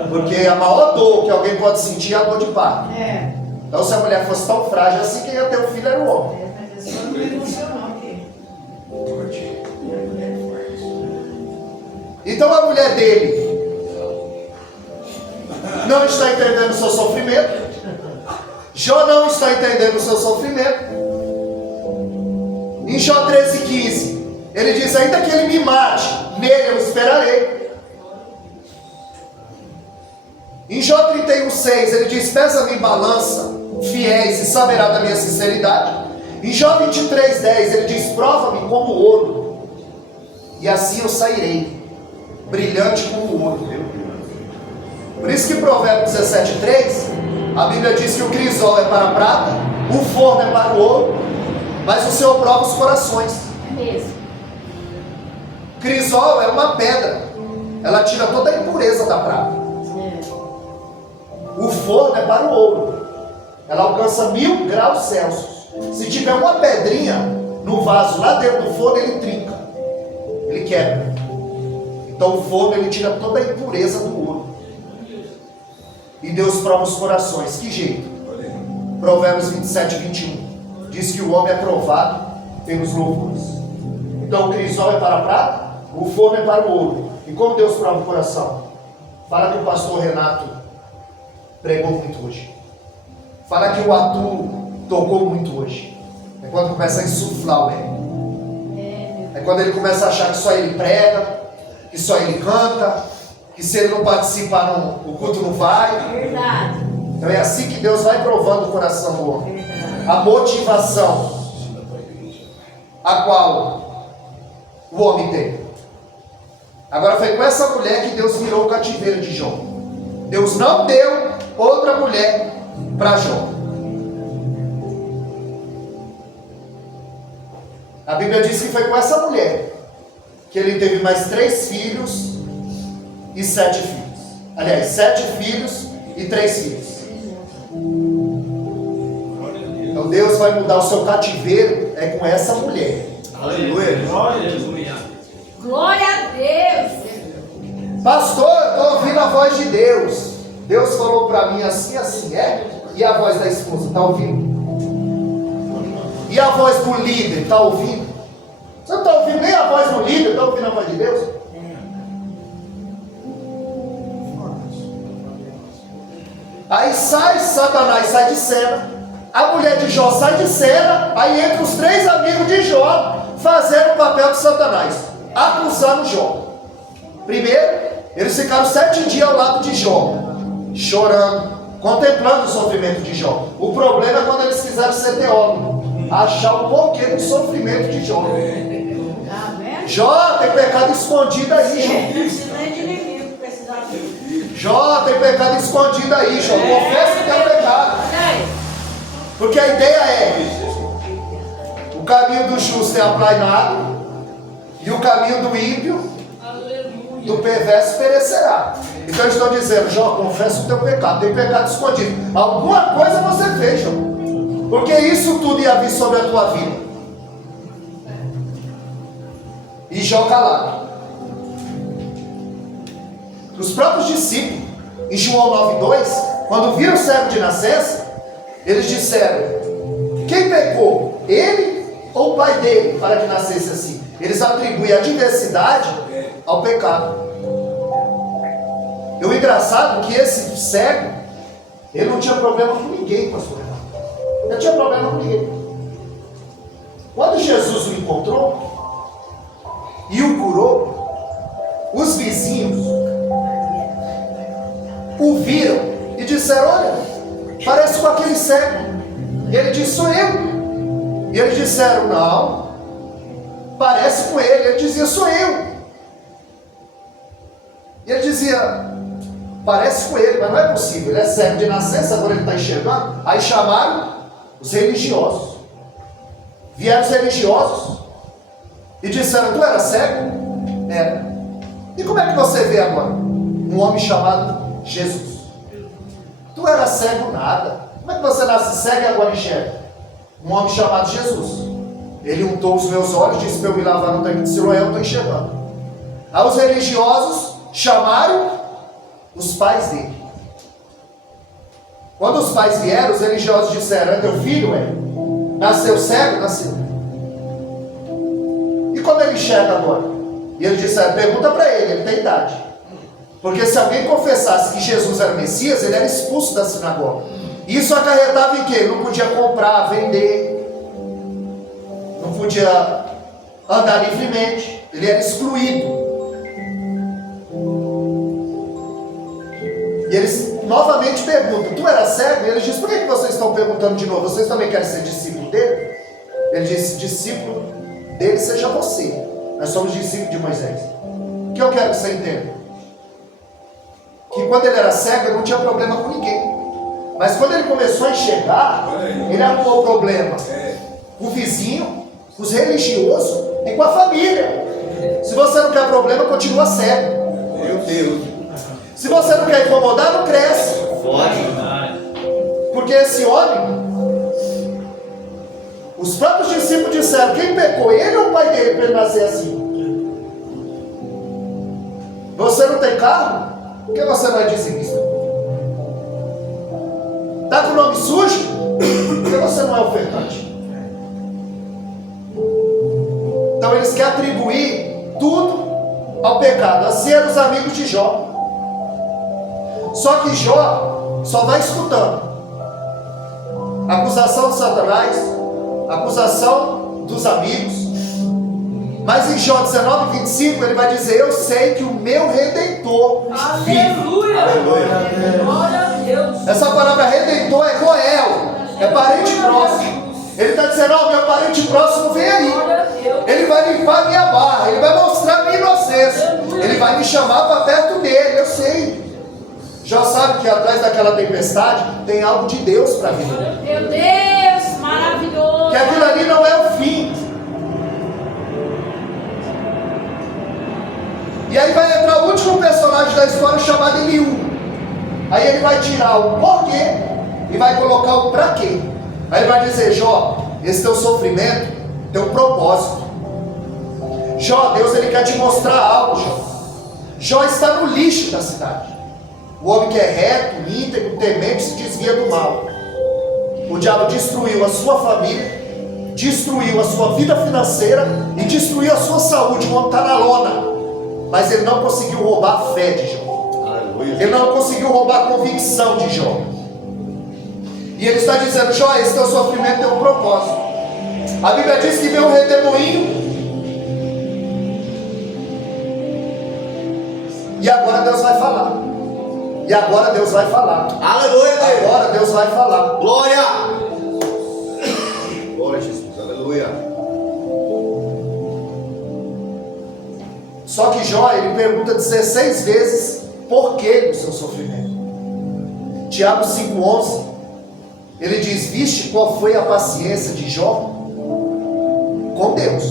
Porque a maior dor que alguém pode sentir é a dor de parto. Então se a mulher fosse tão frágil assim, quem ia ter o filho era o homem. Então a mulher dele não está entendendo o seu sofrimento. Jó não está entendendo o seu sofrimento. Em Jó 13,15, ele diz: ainda que ele me mate, nele eu esperarei. Em Jó 31,6 ele diz: pesa-me em balança, fiéis, e saberá da minha sinceridade. Em Jó 23,10 ele diz: prova-me como ouro, e assim eu sairei, brilhante como ouro. Por isso que Provérbios 17,3, a Bíblia diz que o crisol é para a prata, o forno é para o ouro, mas o Senhor prova os corações. É mesmo. Crisol é uma pedra, ela tira toda a impureza da prata. O forno é para o ouro, ela alcança 1000 graus Celsius. Se tiver uma pedrinha no vaso lá dentro do forno, ele trinca, ele quebra. Então o forno ele tira toda a impureza do ouro. E Deus prova os corações. Que jeito? Provérbios 27:21 diz que o homem é provado pelos louvores. Então o crisol é para a prata, o forno é para o ouro. E como Deus prova o coração? Fala que o pastor Renato pregou muito hoje. Fala que o Arthur tocou muito hoje. É quando começa a insuflar o ego. É quando ele começa a achar que só ele prega, que só ele canta, que se ele não participar o culto não vai. Verdade. Então é assim que Deus vai provando o coração do homem. Verdade. A motivação a qual o homem tem. Agora foi com essa mulher que Deus virou o cativeiro de Jó. Deus não deu outra mulher para Jó. A Bíblia diz que foi com essa mulher que ele teve mais 3 filhos e 7 filhos. Aliás, 7 filhos e 3 filhos. Então Deus vai mudar o seu cativeiro é com essa mulher. Aleluia. Aleluia. Glória a Deus. Pastor, eu estou ouvindo a voz de Deus. Deus falou para mim assim, assim, é? E a voz da esposa, está ouvindo? E a voz do líder, está ouvindo? Você não está ouvindo nem a voz do líder, está ouvindo a voz de Deus? Aí sai Satanás, sai de cena. A mulher de Jó sai de cena. Aí entra os 3 amigos de Jó fazendo o papel de Satanás, acusando Jó. Primeiro, eles ficaram 7 dias ao lado de Jó, chorando, contemplando o sofrimento de Jó. O problema é quando eles quiseram ser teólogos, achar um pouquinho do sofrimento de Jó. Jó, tem pecado escondido aí, Jó. Jó, tem pecado escondido aí, Jó. Confessa o teu pecado. Porque a ideia é: o caminho do justo é aplainado, e o caminho do ímpio, do perverso, perecerá. Então eles estão dizendo: Jó, confessa o teu pecado, tem pecado escondido. Alguma coisa você fez, Jó, porque isso tudo ia vir sobre a tua vida. E Jó calado. Os próprios discípulos, em João 9,2, quando viram o cego de nascença, eles disseram: quem pecou? Ele ou o pai dele, para que nascesse assim? Eles atribuem a diversidade ao pecado. E o engraçado é que esse cego, ele não tinha problema com ninguém, pastor Renato. Ele não tinha problema com ninguém. Quando Jesus o encontrou e o curou, os vizinhos o viram e disseram: olha, parece com aquele cego. E ele disse: sou eu. E eles disseram: não, parece com ele. Ele dizia: sou eu. E ele dizia: parece com ele, mas não é possível, ele é cego de nascença, agora ele está enxergando. Aí chamaram os religiosos. Vieram os religiosos e disseram: tu era cego? Era. E como é que você vê agora? Um homem chamado Jesus. Tu era cego nada. Como é que você nasce cego e agora enxerga? Um homem chamado Jesus. Ele untou os meus olhos, disse para eu me lavar no tanque de Siloé, eu estou enxergando. Aí os religiosos chamaram os pais dele. Quando os pais vieram, os religiosos disseram: é teu filho, é? Nasceu cego? Nasceu. E como ele enxerga agora? E eles disseram: pergunta para ele tem idade. Porque se alguém confessasse que Jesus era o Messias, ele era expulso da sinagoga. Isso acarretava em quê? Ele não podia comprar, vender, não podia andar livremente, ele era excluído. E eles novamente perguntam: tu era cego? E eles dizem: por que vocês estão perguntando de novo? Vocês também querem ser discípulo dele? Ele disse: discípulo dele seja você. Nós somos discípulos de Moisés. O que eu quero que você entenda? Que quando ele era cego, ele não tinha problema com ninguém. Mas quando ele começou a enxergar, ele arrumou problema com o vizinho, com os religiosos e com a família. Se você não quer problema, continua cego. Meu Deus. Se você não quer incomodar, não cresce. Pode. Porque esse homem, os próprios discípulos disseram: quem pecou, ele ou o pai dele, para ele nascer assim? Você não tem carro? Por que você não é dizimista? Está com o nome sujo? Por que você não é ofertante? Então eles querem atribuir tudo ao pecado, a ser os amigos de Jó. Só que Jó só vai escutando acusação de Satanás, acusação dos amigos. Mas em Jó 19:25 ele vai dizer: eu sei que o meu Redentor vive. Aleluia! Glória a Deus! Essa palavra Redentor é Goel, é parente próximo. Ele está dizendo: ó, meu parente próximo vem aí. Ele vai limpar minha barra, ele vai mostrar minha inocência, ele vai me chamar para perto dele. Eu sei. Jó sabe que atrás daquela tempestade tem algo de Deus para vir. Meu Deus, maravilhoso. Que aquilo ali não é o fim. E aí vai entrar o último personagem da história, chamado Eliú. Aí ele vai tirar o porquê e vai colocar o pra quê. Aí ele vai dizer: Jó, esse teu sofrimento tem um propósito. Jó, Deus ele quer te mostrar algo, Jó. Jó está no lixo da cidade. O homem que é reto, íntegro, temente, se desvia do mal. O diabo destruiu a sua família, destruiu a sua vida financeira e destruiu a sua saúde. O homem está na lona. Mas ele não conseguiu roubar a fé de Jó. Aleluia. Ele não conseguiu roubar a convicção de Jó. E ele está dizendo: Jó, esse teu sofrimento tem um propósito. A Bíblia diz que veio um redemoinho. E agora Deus vai falar. E agora Deus vai falar. Aleluia, Deus. Agora Deus vai falar. Glória. Glória a Jesus. Aleluia. Só que Jó, ele pergunta 16 vezes por que do seu sofrimento. Tiago 5,11, ele diz: viste qual foi a paciência de Jó? Com Deus.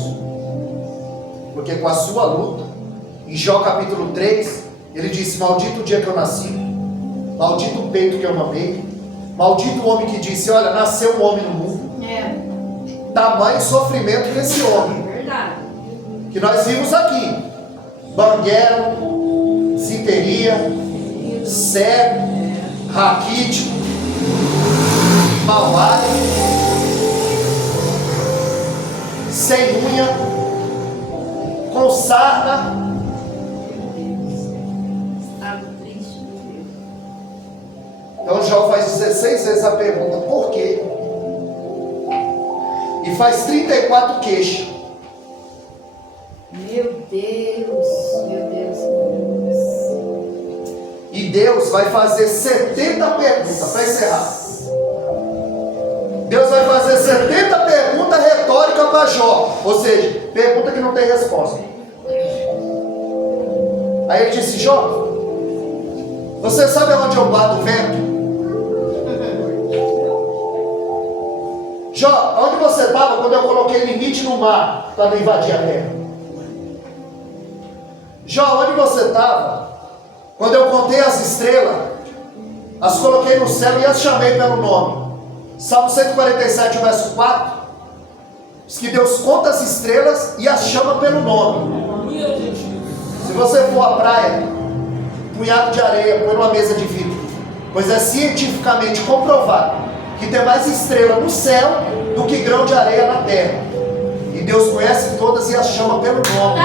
Porque com a sua luta, em Jó capítulo 3, ele disse: maldito o dia que eu nasci, maldito o peito que eu mamei, maldito o homem que disse: olha, nasceu um homem no mundo. Tamanho sofrimento desse homem. Verdade. Que nós vimos aqui: banguelo, desinteria, cego, raquítico, malvado, sem unha, com sarna. Estava triste. Então Jó faz 16 vezes a pergunta: por quê? E faz 34 queixas. Meu Deus, meu Deus, meu Deus. E Deus vai fazer 70 perguntas para encerrar. Deus vai fazer 70 perguntas retóricas para Jó. Ou seja, pergunta que não tem resposta. Aí ele disse: Jó, você sabe aonde eu bato o vento? Jó, onde você estava quando eu coloquei limite no mar para não invadir a terra? Jó, onde você estava quando eu contei as estrelas, as coloquei no céu e as chamei pelo nome? Salmo 147, verso 4, diz que Deus conta as estrelas e as chama pelo nome. Se você for à praia, um punhado de areia, põe numa mesa de vidro, pois é cientificamente comprovado que tem mais estrela no céu do que grão de areia na terra. E Deus conhece todas e as chama pelo nome.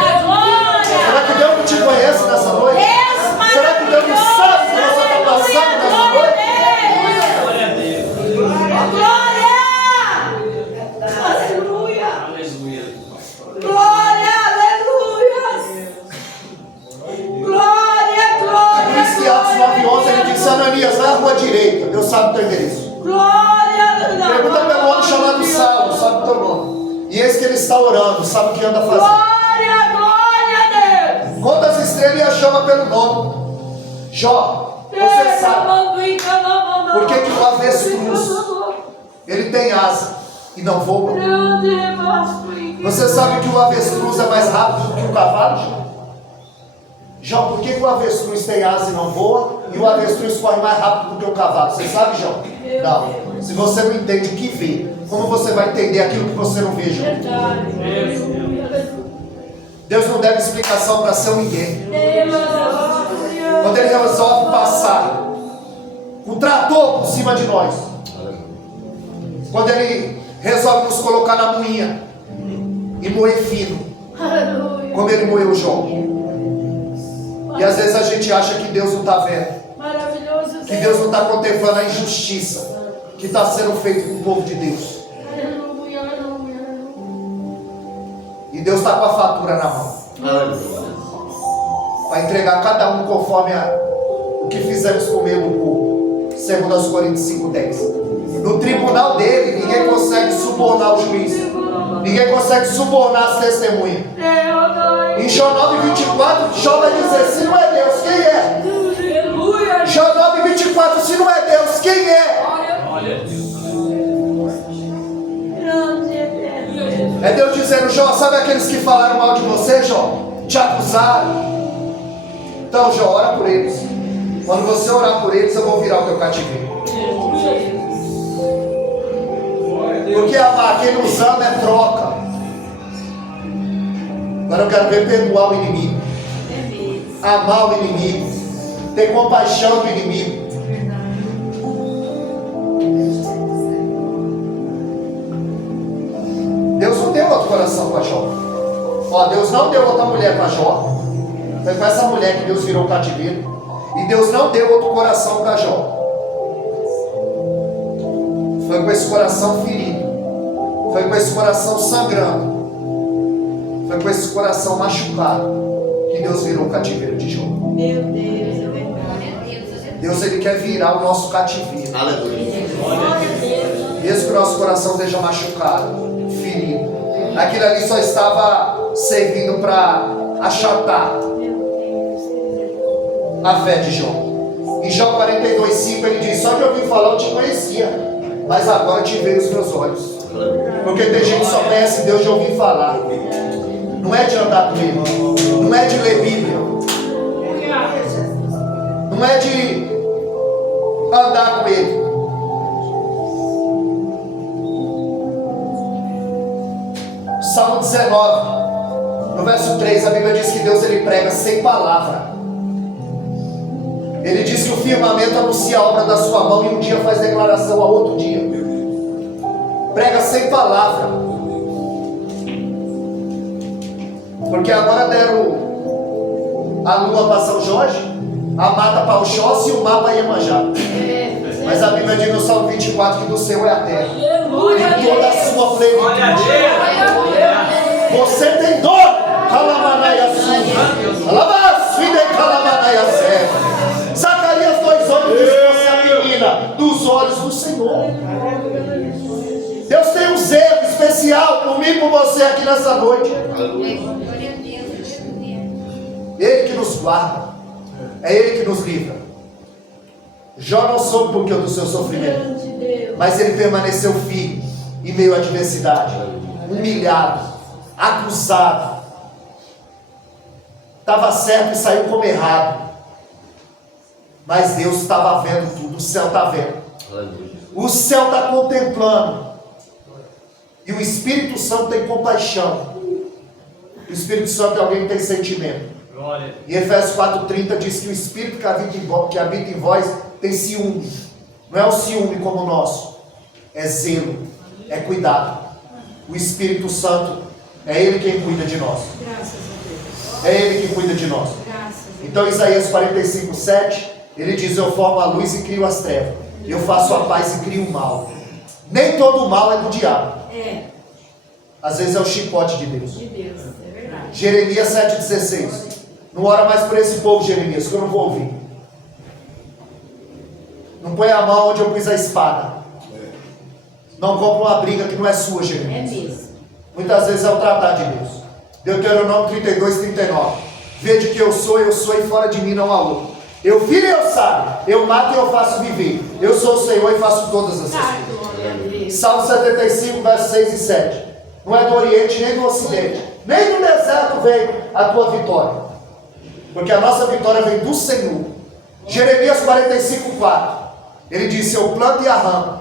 Será que Deus não te conhece nessa noite? Será que Deus não sabe o que você está passando nessa noite? Glória a Deus! Glória! Aleluia! Aleluia! Glória, aleluia! Glória, glória! Por isso que Atos 9,11 ele disse: Ananias, vai à rua direita. Deus sabe o teu endereço. Glória a Deus. Pergunta pelo homem chamado Saulo, sabe o teu nome. E eis que ele está orando, sabe o que anda fazendo. Glória a Deus. Conta as estrelas e a chama pelo nome. Jó, você sabe por que que o avestruz, ele tem asa e não voa? Você sabe que o avestruz é mais rápido do que o cavalo, Jó? Jó, por que que o avestruz tem asa e não voa? E o avestruz corre mais rápido do que o cavalo? Você sabe, Jó? Não. Se você não entende o que vê, como você vai entender aquilo que você não vê, Jó? Deus não deve explicação para seu ninguém. Quando ele resolve passar um trator por cima de nós, quando ele resolve nos colocar na moinha e moer fino, como ele moeu Jó. E às vezes a gente acha que Deus não está vendo, Maravilhoso. que Deus não está contemplando a injustiça que está sendo feita com o povo de Deus. Aleluia, aleluia, aleluia. E Deus está com a fatura na mão para entregar cada um conforme o que fizemos com o mesmo corpo, segundo aos Coríntios 5:10. No tribunal dele, ninguém consegue subornar o juiz, ninguém consegue subornar as testemunhas. Em Jó 9:24, Jó vai dizer: se não é Deus, quem é? Jó 9:24, se não é Deus, quem é? É Deus dizendo: Jó, sabe aqueles que falaram mal de você, Jó? Te acusaram. Então, Jó, ora por eles. Quando você orar por eles, eu vou virar o teu cativeiro. Porque amar quem nos ama é troca. Agora eu quero ver perdoar o inimigo, amar o inimigo, ter compaixão do inimigo. Deus não deu outro coração para Jó. Ó, Deus não deu outra mulher para Jó. Foi com essa mulher que Deus virou o cativeiro. E Deus não deu outro coração para Jó. Foi com esse coração ferido, foi com esse coração sangrando, foi com esse coração machucado que Deus virou o cativeiro de Jó. Meu Deus, é verdade. Deus, ele quer virar o nosso cativeiro. Aleluia. Glória a Deus. Mesmo que o nosso coração esteja machucado, ferido, aquilo ali só estava servindo para achatar a fé de Jó. Em Jó 42:5 ele diz: só de ouvir falar eu te conhecia, mas agora te veio os meus olhos. Porque tem gente que só conhece Deus de ouvir falar, não é de andar com ele, não é de ler Bíblia, não é de andar com ele. Salmo 19, no verso 3, a Bíblia diz que Deus ele prega sem palavra. Ele diz que o firmamento anuncia a obra da sua mão e um dia faz declaração a outro dia. Prega sem palavra. Porque agora deram a lua para São Jorge, a mata para Oxóssi e o mar para Iemanjá. Mas a Bíblia diz no Salmo 24 que do céu é a terra e toda a sua plenitude. Você tem dor, Calamanaia Sul, Alabás, Fide Calamanaia Serra. Zacarias 2:8 diz que você é a menina dos olhos do Senhor. Deus tem um zelo especial comigo, com você aqui nessa noite. Ele que nos guarda, é Ele que nos livra. Jó não soube por que do seu sofrimento, mas ele permaneceu firme em meio à adversidade, humilhado, acusado, estava certo e saiu como errado, mas Deus estava vendo tudo. O céu está vendo, o céu está contemplando, e o Espírito Santo tem compaixão. O Espírito Santo é alguém que tem sentimento. E Efésios 4:30 diz que o Espírito que habita em vós tem ciúme. Não é o ciúme como o nosso, é zelo, é cuidado. O Espírito Santo é Ele quem cuida de nós. É Ele que cuida de nós. Então Isaías 45:7 ele diz: eu formo a luz e crio as trevas, eu faço a paz e crio o mal. Nem todo o mal é do diabo, às vezes é o chicote de Deus. É verdade. Jeremias 7:16. Não ora mais por esse povo, Jeremias, que eu não vou ouvir. Não põe a mão onde eu pus a espada. Não compra uma briga que não é sua, É Jeremias. mesmo. Muitas vezes é o tratar de Deus. Deuteronômio 32, 39. Vede que eu sou e fora de mim não há outro. Eu filho e eu sábio, eu mato e eu faço viver. Eu sou o Senhor e faço todas essas Ah, coisas. glória a Deus. Salmo 75, versos 6 e 7. Não é do Oriente nem do Ocidente, nem do deserto vem a tua vitória. Porque a nossa vitória vem do Senhor. Jeremias 45, 4. Ele disse: eu planto e arranco,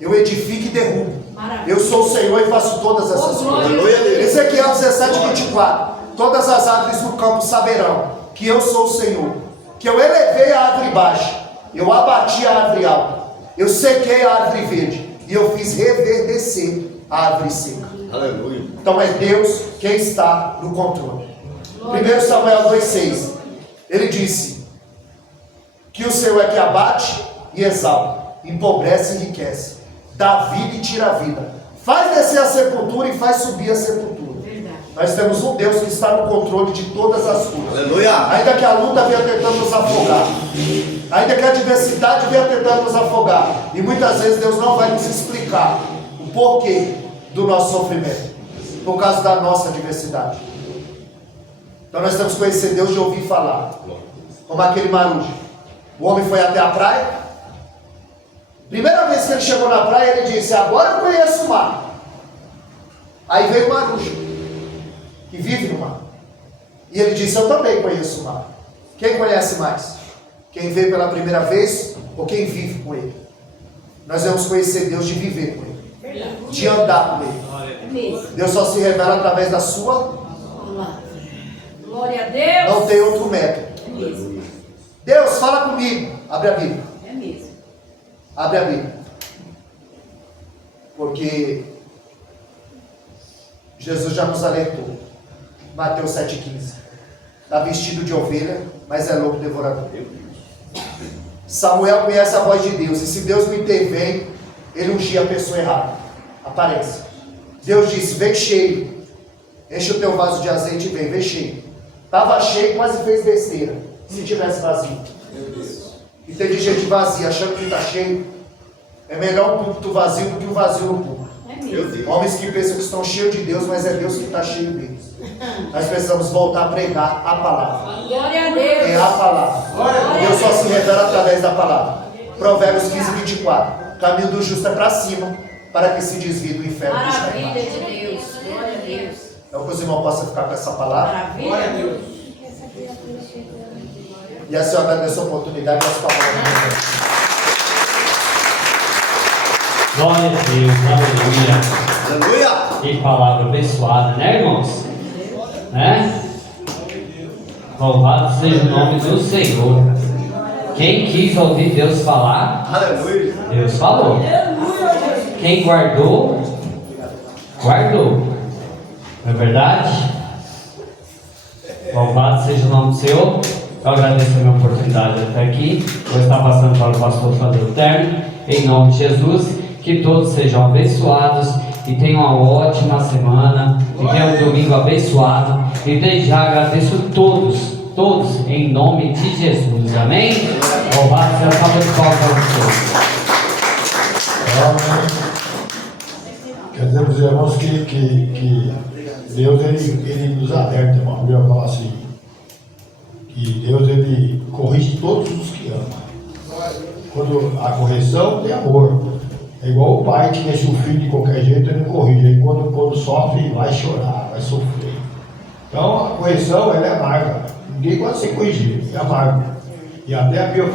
eu edifico e derrubo. Maravilha. Eu sou o Senhor e faço todas essas Oh, coisas. glória a Deus. Ezequiel 17, 24. Todas as árvores do campo saberão que eu sou o Senhor, que eu elevei a árvore baixa, eu abati a árvore alta, eu sequei a árvore verde e eu fiz reverdecer a árvore seca. Aleluia. Então é Deus quem está no controle. 1 Samuel 2,6. Ele disse que o Senhor é que abate e exalta, empobrece e enriquece, dá vida e tira a vida, faz descer a sepultura e faz subir a sepultura. Verdade. Nós temos um Deus que está no controle de todas as coisas. Aleluia. Ainda que a luta venha tentando nos afogar, ainda que a adversidade venha tentando nos afogar, e muitas vezes Deus não vai nos explicar o porquê do nosso sofrimento, por causa da nossa adversidade. Então nós temos que conhecer Deus de ouvir falar, como aquele marujo. O homem foi até a praia. Primeira vez que ele chegou na praia, ele disse: agora eu conheço o mar. Aí veio o marujo, que vive no mar, e ele disse: eu também conheço o mar. Quem conhece mais? Quem veio pela primeira vez ou quem vive com ele? Nós vamos conhecer Deus de viver com ele, de andar com ele. É mesmo. Deus só se revela através da sua. Glória a Deus. Não tem outro método. É mesmo. Deus, fala comigo. Abre a Bíblia. É mesmo. Abre a Bíblia. Porque Jesus já nos alertou. Mateus 7,15. Está vestido de ovelha, mas é lobo devorador. Samuel conhece a voz de Deus. E se Deus não intervém, ele ungia a pessoa errada. Aparece. Deus disse: vem cheio. Enche o teu vaso de azeite e vem cheio. Estava cheio, quase fez besteira. Se tivesse vazio. E tem de gente vazia, achando que está cheio. É melhor um púlpito vazio do que um vazio no púlpito. É mesmo. Homens que pensam que estão cheios de Deus, mas é Deus que está cheio deles. Nós precisamos voltar a pregar a palavra. Glória a Deus. É a palavra. Deus só se revela através da palavra. Provérbios 15, 24. O caminho do justo é para cima, para que se desvie do inferno que está Maravilha embaixo. de Deus. Glória a Deus. Então que os irmãos possam ficar com essa palavra. Maravilha. E a senhora vai nessa oportunidade das palavras. Glória a Deus, aleluia. Aleluia. Que palavra abençoada, né, irmãos? Né? Louvado seja o nome do Senhor. Quem quis ouvir Deus falar, Aleluia. Deus falou. Quem guardou, guardou. Não é verdade? Louvado seja o nome do Senhor. Eu agradeço a minha oportunidade até aqui. Vou estar passando para o pastor fazer o término. Em nome de Jesus. Que todos sejam abençoados e tenham uma ótima semana. E tenham um domingo abençoado. E desde já agradeço todos, em nome de Jesus. Amém? Louvado seja a salva de palmas para vocês. Quer dizer, meus irmãos, que Deus ele nos alerta, irmão. Eu ia falar assim, que Deus ele corrige todos os que amam. Quando a correção tem amor. É igual o pai que deixa o filho de qualquer jeito, ele não corrige. Aí quando sofre, vai chorar, vai sofrer. Então a correção ela é amarga. Ninguém pode ser corrigido, é amargo. E até a Bíblia fala